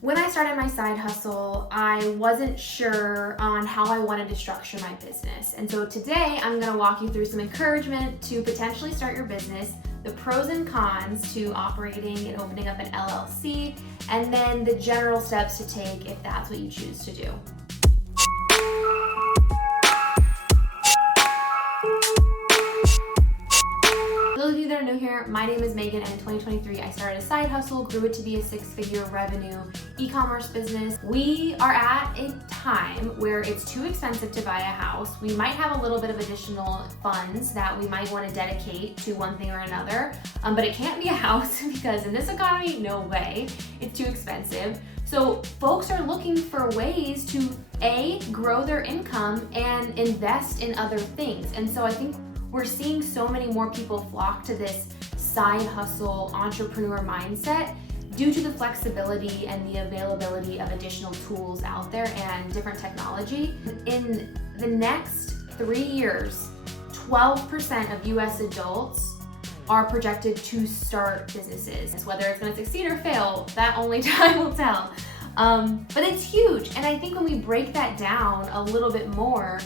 When I started my side hustle, I wasn't sure on how I wanted to structure my business. And so today I'm going to walk you through some encouragement to potentially start your business, the pros and cons to operating and opening up an LLC, and then the general steps to take if that's what you choose to do. For those of you that are new here, my name is Megan, and in 2023 I started a side hustle, grew it to be a six-figure revenue e-commerce business. We are at a time where it's too expensive to buy a house. We might have a little bit of additional funds that we might want to dedicate to one thing or another, but it can't be a house because in this economy, no way. It's too expensive. So folks are looking for ways to A, grow their income and invest in other things. And so I think we're seeing so many more people flock to this side hustle entrepreneur mindset due to the flexibility and the availability of additional tools out there and different technology. In the next 3 years, 12% of US adults are projected to start businesses. Whether it's going to succeed or fail, that only time will tell. But it's huge. And I think when we break that down a little bit more,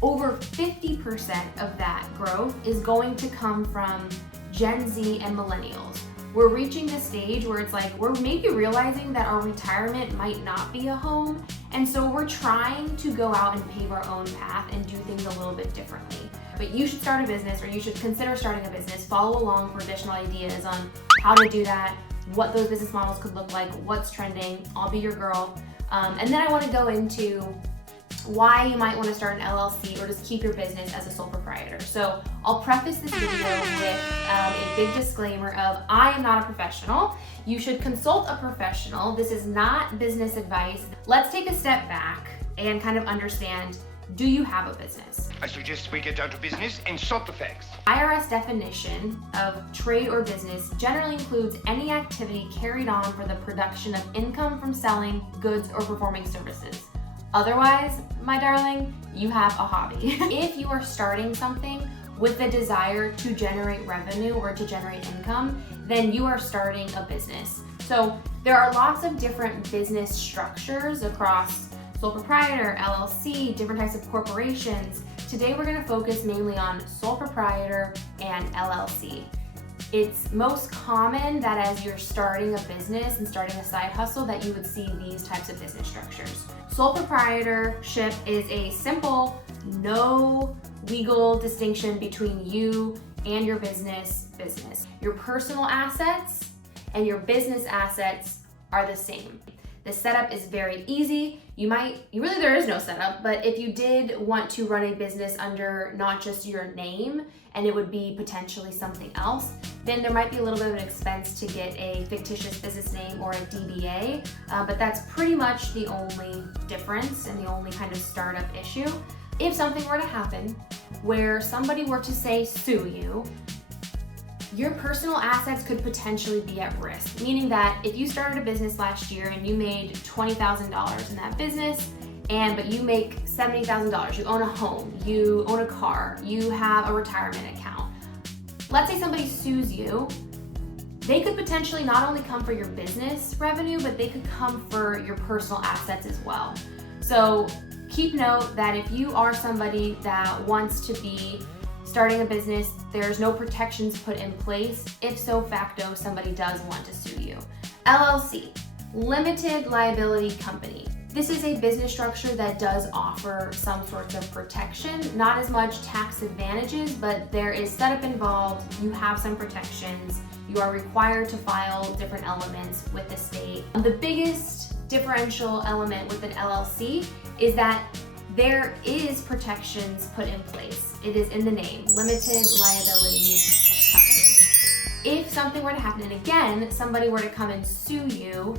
over 50% of that growth is going to come from Gen Z and millennials. We're reaching the stage where it's like we're maybe realizing that our retirement might not be a home, and so we're trying to go out and pave our own path and do things a little bit differently. But you should start a business, or you should consider starting a business. Follow along for additional ideas on how to do that, what those business models could look like, what's trending. I'll be your girl. And then I want to go into why you might want to start an LLC or just keep your business as a sole proprietor. So I'll preface this video with a big disclaimer of I am not a professional. You should consult a professional. This is not business advice. Let's take a step back and kind of understand, do you have a business? I suggest we get down to business and sort the facts. IRS definition of trade or business generally includes any activity carried on for the production of income from selling goods or performing services. Otherwise, my darling, you have a hobby. If you are starting something with the desire to generate revenue or to generate income, then you are starting a business. So there are lots of different business structures across sole proprietor, LLC, different types of corporations. Today we're going to focus mainly on sole proprietor and LLC. It's most common that as you're starting a business and starting a side hustle that you would see these types of business structures. Sole proprietorship is a simple, no legal distinction between you and your business. Your personal assets and your business assets are the same. The setup is very easy. There is no setup, but if you did want to run a business under not just your name and it would be potentially something else, then there might be a little bit of an expense to get a fictitious business name or a DBA, but that's pretty much the only difference and the only kind of startup issue. If something were to happen where somebody were to say sue you, your personal assets could potentially be at risk, meaning that if you started a business last year and you made $20,000 in that business, but you make $70,000, you own a home, you own a car, you have a retirement account. Let's say somebody sues you, they could potentially not only come for your business revenue, but they could come for your personal assets as well. So keep note that if you are somebody that wants to be starting a business, there's no protections put in place. If so facto, somebody does want to sue you. LLC, Limited Liability Company. This is a business structure that does offer some sorts of protection, not as much tax advantages, but there is setup involved. You have some protections. You are required to file different elements with the state. The biggest differential element with an LLC is that there is protections put in place. It is in the name, Limited Liability Company. If something were to happen, and again, somebody were to come and sue you,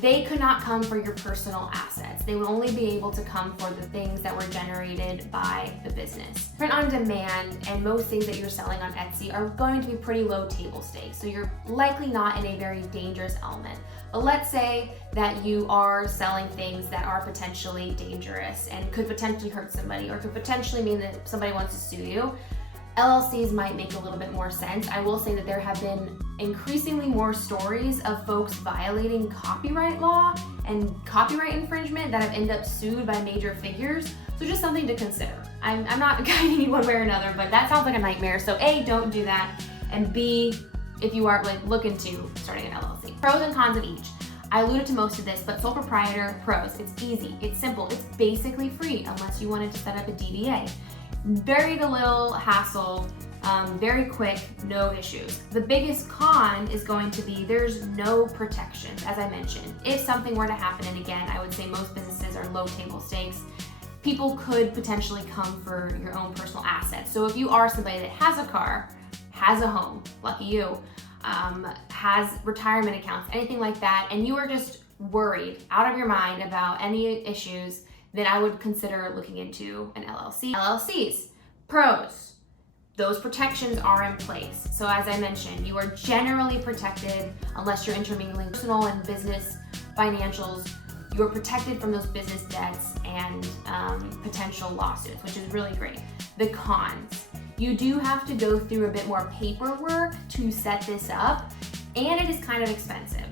they could not come for your personal assets. They would only be able to come for the things that were generated by the business. Print on demand and most things that you're selling on Etsy are going to be pretty low table stakes, so you're likely not in a very dangerous element. But let's say that you are selling things that are potentially dangerous and could potentially hurt somebody or could potentially mean that somebody wants to sue you. LLCs might make a little bit more sense. I will say that there have been increasingly more stories of folks violating copyright law and copyright infringement that have ended up sued by major figures. So just something to consider. I'm not guiding you one way or another, but that sounds like a nightmare. So A, don't do that. And B, if you are looking to starting an LLC. Pros and cons of each. I alluded to most of this, but sole proprietor pros, it's easy, it's simple, it's basically free unless you wanted to set up a DBA. Very little hassle, very quick, no issues. The biggest con is going to be there's no protections, as I mentioned. If something were to happen, and again, I would say most businesses are low table stakes, people could potentially come for your own personal assets. So if you are somebody that has a car, has a home, lucky you, has retirement accounts, anything like that, and you are just worried out of your mind about any issues, then I would consider looking into an LLC. LLCs, pros, those protections are in place. So as I mentioned, you are generally protected unless you're intermingling personal and business financials. You are protected from those business debts and potential lawsuits, which is really great. The cons. You do have to go through a bit more paperwork to set this up, and it is kind of expensive.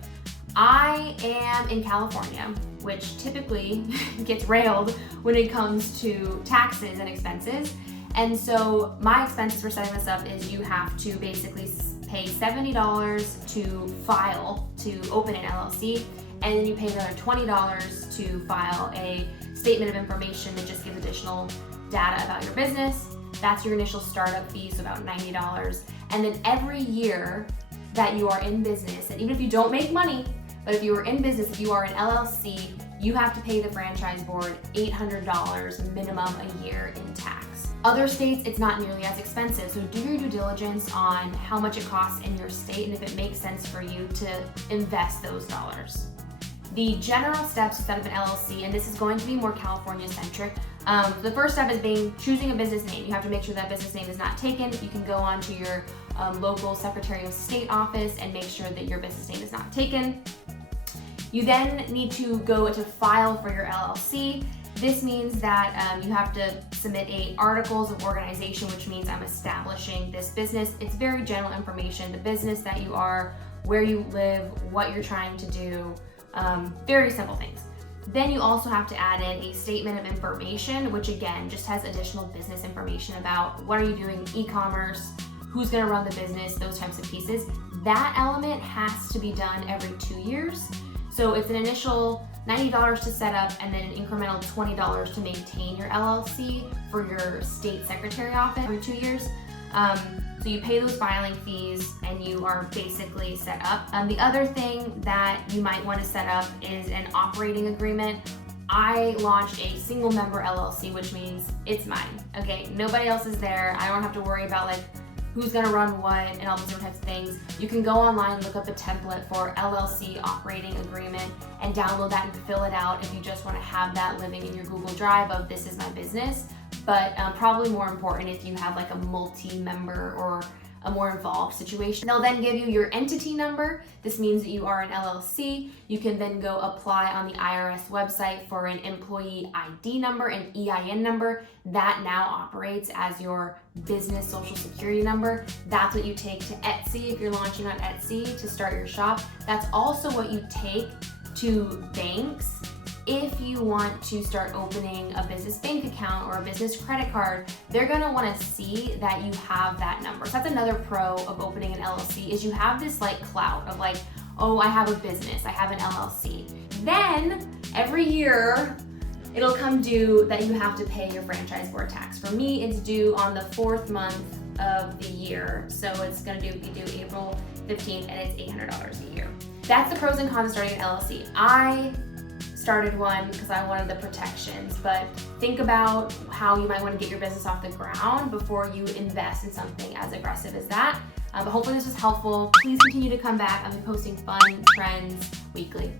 I am in California, which typically gets railed when it comes to taxes and expenses. And so my expenses for setting this up is you have to basically pay $70 to file to open an LLC, and then you pay another $20 to file a statement of information that just gives additional data about your business. That's your initial startup fee, so about $90. And then every year that you are in business, and even if you don't make money, but if you are in business, if you are an LLC, you have to pay the franchise board $800 minimum a year in tax. Other states, it's not nearly as expensive, so do your due diligence on how much it costs in your state and if it makes sense for you to invest those dollars. The general steps to set up an LLC, and this is going to be more California-centric. The first step is choosing a business name. You have to make sure that business name is not taken. You can go onto your local Secretary of State office and make sure that your business name is not taken. You then need to go to file for your LLC. This means that you have to submit articles of organization, which means I'm establishing this business. It's very general information, the business that you are, where you live, what you're trying to do, very simple things. Then you also have to add in a statement of information, which again, just has additional business information about what are you doing, e-commerce, who's gonna run the business, those types of pieces. That element has to be done every 2 years. So it's an initial $90 to set up and then an incremental $20 to maintain your LLC for your state secretary office every 2 years. So you pay those filing fees and you are basically set up. The other thing that you might want to set up is an operating agreement. I launched a single member LLC, which means it's mine. Okay, nobody else is there. I don't have to worry about who's gonna run what and all these different types of things. You can go online, look up a template for LLC operating agreement and download that and fill it out if you just wanna have that living in your Google Drive of this is my business. But probably more important if you have a multi-member or a more involved situation. They'll then give you your entity number. This means that you are an LLC. You can then go apply on the IRS website for an employee ID number, an EIN number. That now operates as your business social security number. That's what you take to Etsy if you're launching on Etsy to start your shop. That's also what you take to banks if you want to start opening a business bank account or a business credit card. They're gonna wanna see that you have that number. So that's another pro of opening an LLC is you have this clout of oh, I have a business, I have an LLC. Then every year, it'll come due that you have to pay your franchise board tax. For me, it's due on the 4th month of the year. So it's gonna be due April 15th and it's $800 a year. That's the pros and cons of starting an LLC. I started one because I wanted the protections, but think about how you might want to get your business off the ground before you invest in something as aggressive as that. But hopefully this was helpful. Please continue to come back. I'll be posting fun trends weekly.